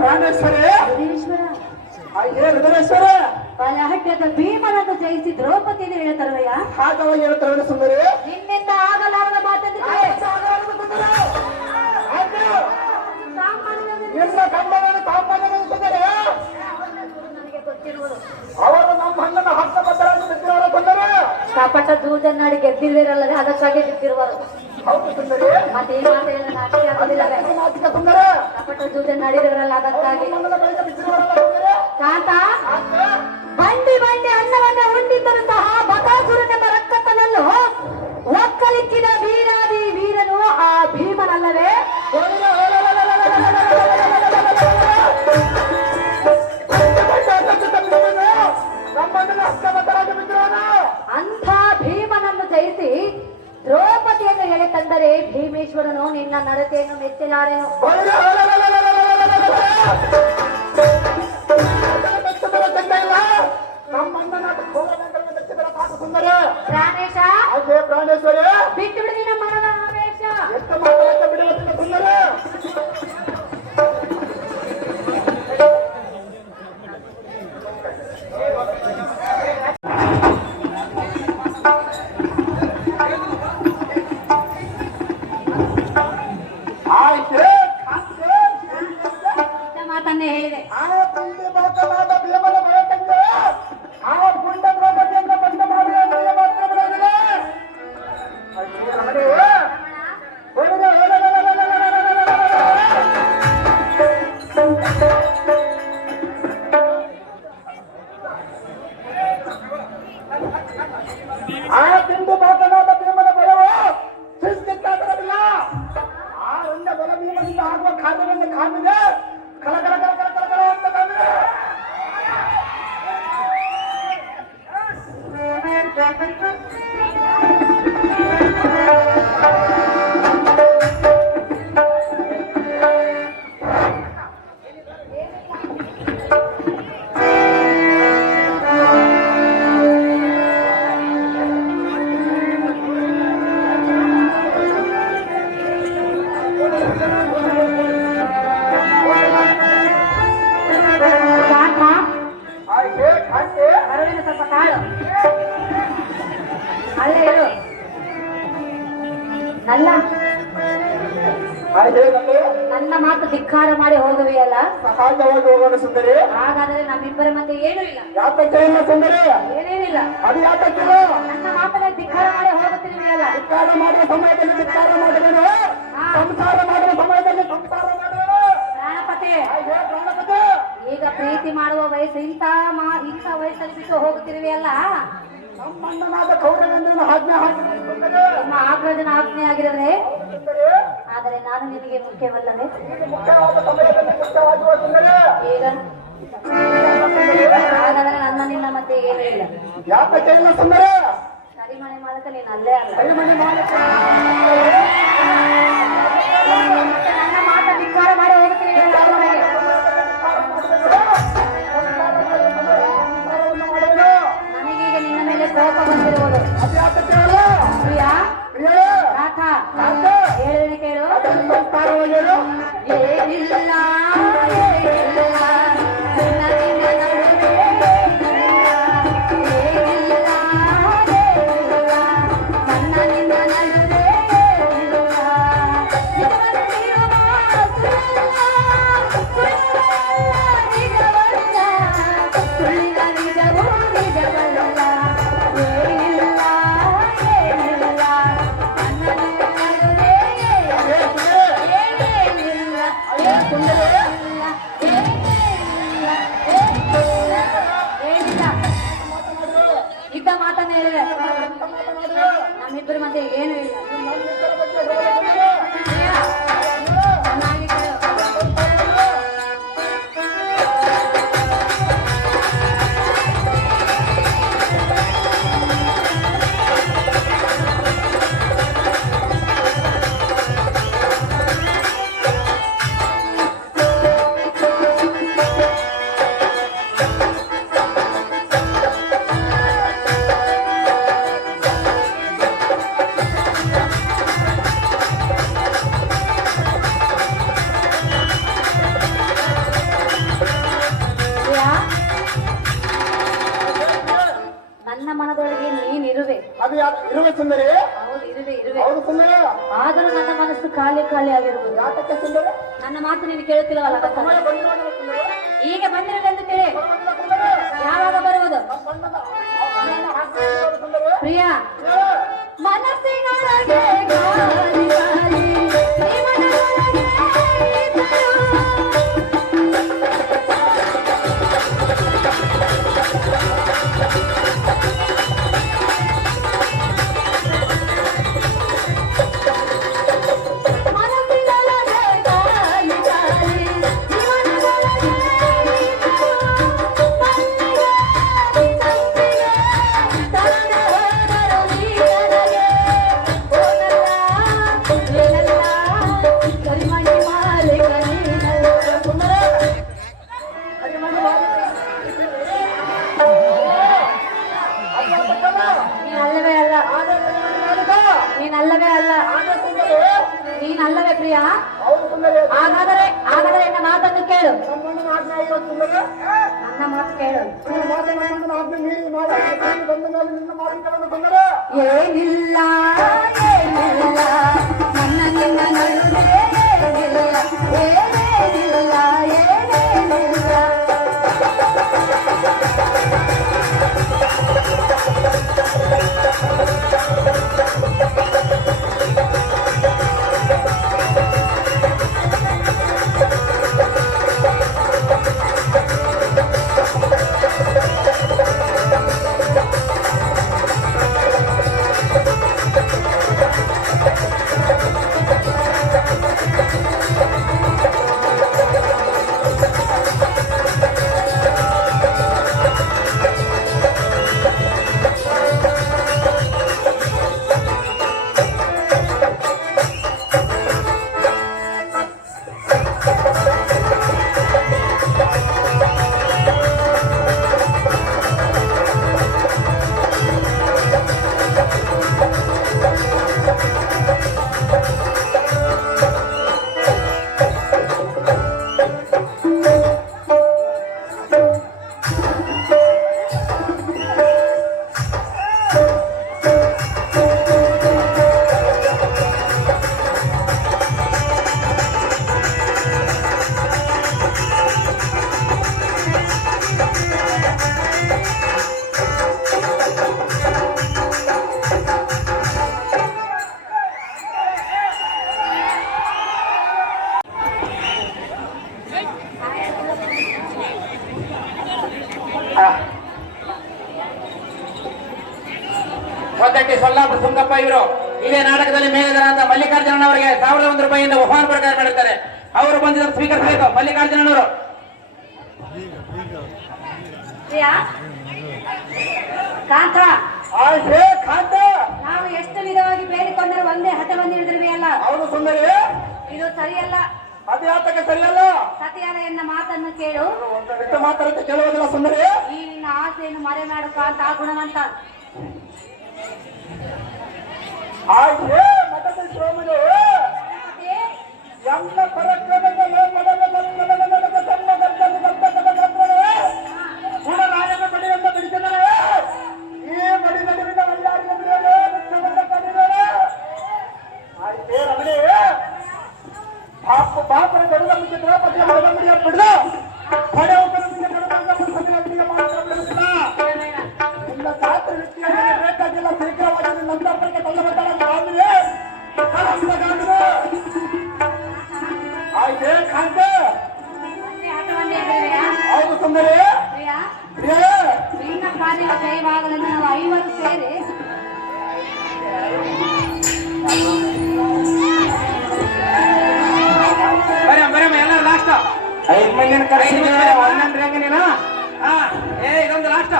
ಪ್ರಾಣೇಶ್ವರಿ ಹೃದಯೇಶ್ವರ ಹೃದಯೇಶ್ವರ ಬಲಹಟ್ಟ್ಯದ ಭೀಮನನ್ನು ಜಯಿಸಿ ದ್ರೌಪದಿಯನ್ನು ಹೇಳ್ತಾರವಯ್ಯ. ಹಾಗವಾಗಿ ಹೇಳ್ತಾರ ಸುಂದರಿ. ನಿನ್ನಿಂದ ಆಗಲಾರದ ಮಾತಂದ್ರೆ ನಿನ್ನ ಕಂಬಗಳನ್ನು ಕಾಪಾಡಲು ಸುಂದರಿ. ನನಗೆ ಗೊತ್ತಿರುವುದು ಅವರು ನಮ್ಮ ಅಣ್ಣನ ಹಕ್ಕ ಬದ್ಧರಾಗಿ ಬಿಟ್ಟಿರುವವರು ಸುಂದರಿ. ಕಪಟ ಜೂಜನ್ನಾಡಿ ಗೆದ್ದಿರುವಿರಲ್ಲದೆ ಅದಕ್ಕಾಗಿ ಬಿಟ್ಟಿರುವರು. ಹೌದು ಸುಂದರಿ. ಮತ್ತೆ ಈ ಮಾತೆಲ್ಲ ನಾಚಿಕೆ ಆಗುದಿಲ್ಲವೇ? ನಾಚಿಕ ಸುಂದರಿ. ಕಪಟ ಜೂಜನ್ನಾಡಿರಲ್ಲ ಅದಕ್ಕಾಗಿ. ಕಾಂತ ಬಂಡಿ ಬಂಡಿ ಅನ್ನವನ್ನ ಉಂಡಿದ್ದರೂ ಸಹ ಬಕಾಸುರನೆಂಬ ರಕ್ಕಸನನ್ನು ಒಕ್ಕಲಿಕ್ಕಿದ ವೀರಾದಿ ವೀರನು ಆ ಭೀಮನಲ್ಲವೇ? ಅಂಥ ಭೀಮನನ್ನು ಜಯಿಸಿ ದ್ರೌಪದಿಯನ್ನು ಎಳೆ ತಂದರೆ ಭೀಮೇಶ್ವರನು ನಿನ್ನ ನಡತೆಯನ್ನು ಮೆಚ್ಚಲಾರೆನು. ಪ್ರಾಣೇಶ ಪ್ರಾಣೇಶ್ವರಿ ಬಿಟ್ಟು ಬಿಡಿ ನಿನ್ನ ಮನದ ಆವೇಶ. ಎಷ್ಟು ಮಾತಾಡ ಬಿಡುವುದಿಲ್ಲ ಸುಂದರಿ. ಮಾತನ್ನೇ ಹೇಳಿದೆ. ಆ ಪುಂಡಿ ಮಾತನಾದ ಭೀಮನ ಭಯಕಂಗೆ ಆ ಪುಂಡ ದ್ರೌಪದಿಯನ್ನು ಬಂದ ಮಾಡಿ ಅಂದ್ರೆ ಮಾತ್ರ ಬಿಡೋದಿಲ್ಲ. ಆ ತಿಂಡಿ ಮಾತನಾದ ಭೀಮನ ಭಯವು ಶಿಸ್ತಿತ್ತಾಗಿರಲಿಲ್ಲ. ಆ ರಂಡ ಬಲ ಭೀಮನಿಂದ ಆಗುವ ಕಾರ್ಯವನ್ನು ಕಾಮಿದೆ ಕಲ ಕಲ ಕಲ ಕಲ ಕಲ ಕಲ ಅಂತ ಕಾಮಿದೆ. ಬರುವಿನ ಸ್ವಲ್ಪ ಕಾಳು ಅಲ್ಲೇ ಇರು. ನನ್ನ ಮಾತು ಧಿಕ್ಕಾರ ಮಾಡಿ ಹೋಗುವೆಯಲ್ಲ, ಸಹಜವಾಗಿ ಹೋಗೋಣ ಸುಂದರಿ. ಹಾಗಾದರೆ ನಮ್ಮಿಬ್ಬರ ಮಧ್ಯೆ ಏನೂ ಇಲ್ಲ. ಯಾತಕ್ಕೆ ಇಲ್ಲ ಸುಂದರಿ? ಏನೇನಿಲ್ಲ. ಅದು ಯಾತಕ್ಕಿಲ್ಲ? ನನ್ನ ಮಾತನ್ನ ಧಿಕ್ಕಾರ ಮಾಡಿ ಹೋಗುತ್ತಿರುವೆಯಲ್ಲ. ಧಿಕ್ಕಾರ ಮಾಡುವ ಸಮಯದಲ್ಲಿ ಧಿಕ್ಕಾರ ಮಾಡುವೇನು, ಸಂಸಾರ ಮಾಡುವ ಸಮಯದಲ್ಲಿ ಸಂಸಾರ ಮಾಡುವೇನು. ಪ್ರಾಣಪತೆ ಪ್ರಾಣಪತಿ ಈಗ ಪ್ರೀತಿ ಮಾಡುವ ವಯಸ್ಸು ಇಂಥ ವಯಸ್ಸಲ್ಲಿ ಬಿಟ್ಟು ಹೋಗುತ್ತಿರುವೆಯಲ್ಲ. ನಮ್ಮಣ್ಣನಾದ ಕೌರವೇಂದ್ರನ ಆಜ್ಞೆ ಹಾಕಿದೆ ಸುಂದರಿ. ನಿಮ್ಮ ಆಗ್ರಹದ ಆಜ್ಞೆ ಆಗಿರದೆ, ಆದರೆ ನಾನು ನಿನಗೆ ಮುಖ್ಯವಲ್ಲವೇ? ಮುಖ್ಯವಾದ ಸಮಯದಲ್ಲಿ ಮುಖ್ಯವಾಗುವ ಸುಂದರಿ. ಈಗ ಹಾಗಾದರೆ ನನ್ನ ನಿನ್ನ ಮತ್ತೆ ಏನೂ ಇಲ್ಲ. ಯಾತಕ್ಕೆ ಇಲ್ಲ ಸುಂದರಿ? ಕರಿಮನೆ ಮಾಲಕ ನೀನು ಅಲ್ಲೇ ಅಲ್ಲ. ಕರಿಮನೆ ಮಾಲಕ ಮತ್ತೆ ನನ್ನ ಮಾತ ಧಿಕ್ಕಾರ ಮಾಡಿ ಹೋಗುತ್ತೀನಿ. ನನಗೀಗ ನಿನ್ನ ಮೇಲೆ ಕೋಪ ಬಂದಿರುವುದು. ಪ್ರಿಯಾ ರಾಥ ಹೇಳಿದ್ರೆ ಕೇಳು. ಏನಿಲ್ಲ ಇದ್ದ ಮಾತನ್ನ ಹೇಳಿದೆ. ನಮ್ಮಿಬ್ಬರ ಮಧ್ಯೆ ಏನು ಇಲ್ಲ. ಇರುವೆ ಸುಂದರಿ. ಹೌದು ಇರುವೆ ಹೌದು ಸುಂದರಿ. ಆದರೂ ನನ್ನ ಮನಸ್ಸು ಖಾಲಿ ಆಗಿರುವುದು. ಯಾತಕ್ಕೆ ಸುಂದರಿ? ನನ್ನ ಮಾತು ನೀನು ಕೇಳುತ್ತಿಲ್ಲವಲ್ಲ ಅದಕ್ಕಾಗಿ. ಸಮಯ ಬಂದಿರೋದಿಲ್ಲ ಸುಂದರಿ. ಈಗ ಬಂದಿರಲೆಂದು ತಿಳಿ. ಬರುವುದಿಲ್ಲ ಸುಂದರಿ. ಯಾವಾಗ ಬರುವುದು? ನಮ್ಮ ಬಣ್ಣದ ಆಜ್ಞೆಯನ್ನು ಹಾಕಿಕೊಳ್ಳೋದು ಸುಂದರಿ. ಪ್ರಿಯ ಹೇಳು. ಮನಸ್ಸಿನೊಳಗೆ ಗಾಳಿ ಗಾಳಿ ಜೀವನದೊಳಗೆ ಇದ್ದರು. ನೀನಲ್ಲವೇ ಪ್ರಿಯ. ಹಾಗಾದರೆ ನನ್ನ ಮಾತನ್ನು ಕೇಳು. ನನ್ನ ಮಾತು ಕೇಳು. ಏನಿಲ್ಲ ನನ್ನ ನಿನ್ನ ನಡುವೆ ಏನಿಲ್ಲ ಏನೇನಿಲ್ಲ ಏನೇನಿಲ್ಲ. ಒದ್ದಟ್ಟಿ ಸೊಲ್ಲಾಪುರ ಸುಂಗಪ್ಪ ಇವರು ಇದೇ ನಾಟಕದಲ್ಲಿ ಮೇಲಿದರಂತ ಮಲ್ಲಿಕಾರ್ಜುನವರಿಗೆ 1001 ರೂಪಾಯಿಯಿಂದ ಬಹುಮಾನ ಪ್ರಕಾರ ಮಾಡುತ್ತಾರೆ. ಅವರು ಬಂದಿದ್ದರು ಸ್ವೀಕರಿಸಬೇಕು. ಮಲ್ಲಿಕಾರ್ಜುನವರು ಕಾಂತ, ಕಾಂತ, ನಾವು ಎಷ್ಟು ವಿಧವಾಗಿ ಬೇಡಿಕೊಂಡರೂ ಒಂದೇ ಹಠ ಬಂದಿಳಿದಿರುವೆಯಲ್ಲ. ಹೌದು ಸುಂದರಿ. ಇದು ಸರಿಯಲ್ಲ. ಅದು ಯಾತಕ್ಕೆ ಸರಿಯಲ್ಲ? ಸತಿಯಾದ ಎನ್ನ ಮಾತನ್ನು ಕೇಳು. ಬಿಟ್ಟು ಮಾತಾಡಕ್ಕೆ ಕೇಳುವುದಿಲ್ಲ ಸುಂದರಿ. ಈ ನಿನ್ನ ಆಸೆಯನ್ನು ಮರೆ ಮಾಡು ಕಾಂತ ಗುಣವಂತ. ಆಯ್ತೇ ಮಠದ ಶ್ರೋಮಣಿ ಎಲ್ಲ ಪರಕ್ರಮಗಳು ಗುಣರಾಯನ ಬಡಿಯಿಂದ ಬಿಡಿಸಿದರೆ ಈ ಬಡಿ ನಡುವಿನ ಆಯ್ತೇ ರಮಣಿ ಪಾಪರ ಗಡುದ ಮುಂಚೆ ದ್ರೌಪದಿಯ ಹೊಡೆದ ಮುಡಿಯ ಬಿಡ್ದು ಹೊಡೆ ಉಪರದಿಂದ ಗಡುದ ಮಾತ್ರ ಬಿಡುತ್ತಿಲ್ಲ. ನಿನ್ನ ಶಾಸ್ತ್ರ ವ್ಯಕ್ತಿಯಾಗಿ ಬೇಕಾಗಿಲ್ಲ. ಶೀಘ್ರವಾಗಿ ನಿನ್ನ ಅಂತರ್ಪಕ್ಕೆ ತಂದುಬಿಟ್ಟಲ್ಲ ಆದ್ರೆ ಆಯ್ತೇ ಕಾಂತ. ಹೌದು ಸುಂದರಿ. ನಿನ್ನ ಕಾರ್ಯ ಜಯವಾಗಲೆಂದು ನಾವು 50 ಸೇರಿ ಬರಮ್ಮ ಎಲ್ಲರೂ ಲಾಸ್ಟ್ 5 ಮಂದಿನ ಕರೆಸಿದ್ರೆ ಒಂದೊಂದು ನೀನು. ಇದೊಂದು ಲಾಸ್ಟ್